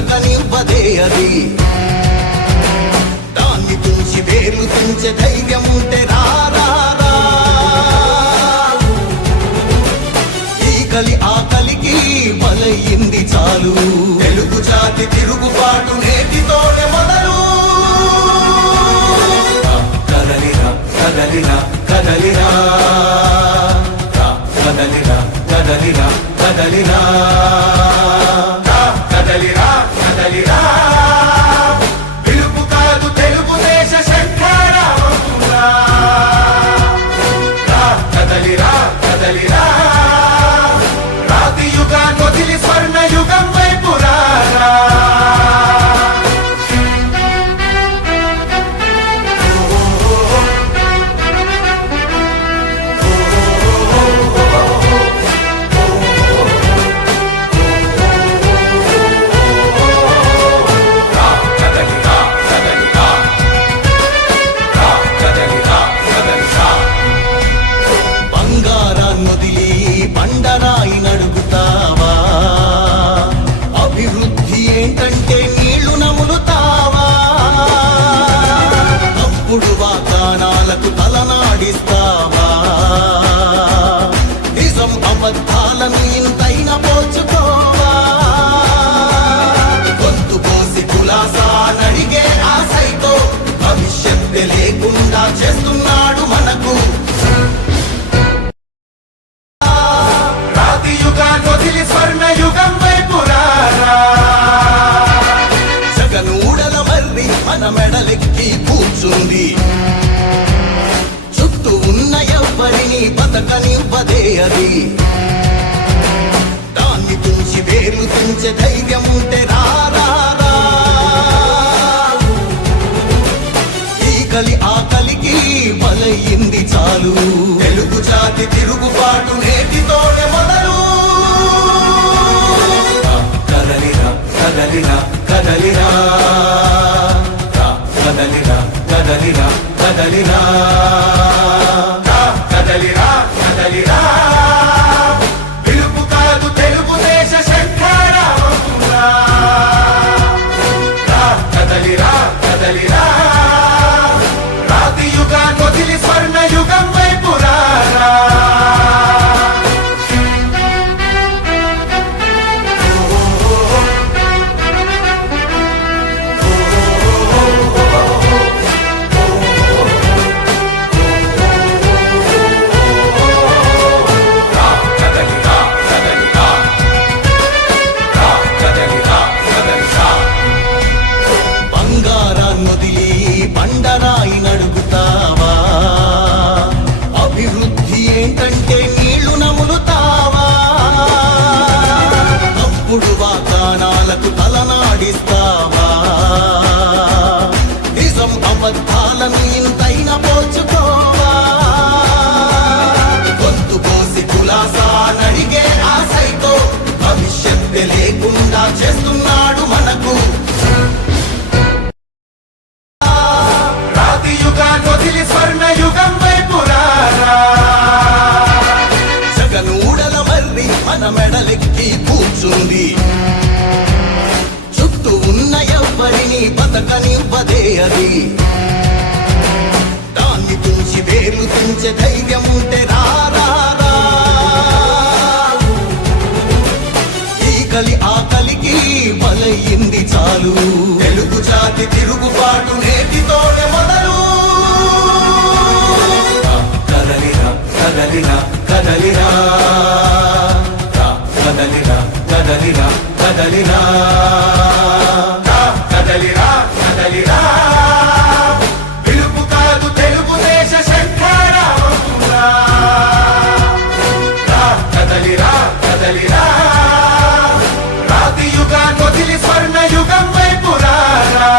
బతకనివ్వదే అది. దాన్ని తుంచి వేర్లు తుంచే ధైర్యం ఉంటే రారా. ఈ కలి ఆకలికి బలయింది చాలు. తెలుగు జాతి తిరుగుబాటు నేటితోనే మొదలు. కదలిరా కదలిరా కదలిరా కదలిరా కదలిరా కదలిరా కదలిరా కదలిరా. పిలుపు కాదు తెలుగుదేశ శంఖారావంగా. కదలిరా కదలిరా. రాతి యుగాన్ని వదిలి స్వర్ణ యుగం వైపు రారా. వాగ్దానాలకు తలనాడిస్తావా? నిజం అబద్ధాలను ఇంతైనా పోల్చుకోవా? గొంతు పోసి కులాసా నడిగే ఆశతో భవిష్యత్తు లేకుండా చేస్తున్నాడు మనకు. రాతి యుగాన్ని వదిలి స్వర్ణ యుగం వైపు రారా. జగనూడల మర్రి మన మెడలెక్కి కూర్చుంది. చుట్టూ ఉన్న ఎవ్వరిని బతకనివ్వదే అది. దాన్ని తుంచి వేర్లు తుంచే ధైర్యం ఉంటే రారా. ఈ కలి ఆకలికి బలయింది చాలు. తెలుగు జాతి తిరుగుబాటు నేటితోనే మొదలు. కదలిరా కదలిరా కదలిరా కదలిరా కదలిరా కదలిరా కదలిరా కదలిరా. పిలుపు కాదు తెలుగుదేశ శంఖారావంగా. కదలిరా కదలిరా. రాతి యుగాన్ని వదిలి స్వర్ణ యుగం వైపు రారా. వాగ్దానాలకు తలనాడిస్తావా? నిజం అబద్ధాలను ఇంతైనా పోల్చుకోవా? గొంతు పోసి కులాసా నడిగే ఆశతో భవిష్యత్తు లేకుండా చేస్తున్నాడు మనకు. రాతి యుగాన్ని వదిలి స్వర్ణ యుగం వైపు రారా. జగనూడల మర్రి మన మెడలెక్కి కూర్చుంది. చుట్టూ ఉన్న ఎవ్వరిని బతకనివ్వదే అది. దాన్ని తుంచి వేర్లు తుంచే ధైర్యం ఉంటే రారా. ఈ కలి ఆకలికి బలయింది చాలు. తెలుగు జాతి తిరుగుబాటు నేటితోనే మొదలు. కదలిరా కదలిరా కదలిరా కదలిరా కదలిరా కదలిరా కదలిరా కదలిరా. పిలుపు కాదు తెలుగుదేశ శంఖారావంగా. కదలిరా కదలిరా. రాతి యుగాన్ని వదిలి స్వర్ణ యుగం వైపు రారా.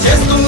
చేస్తున్నా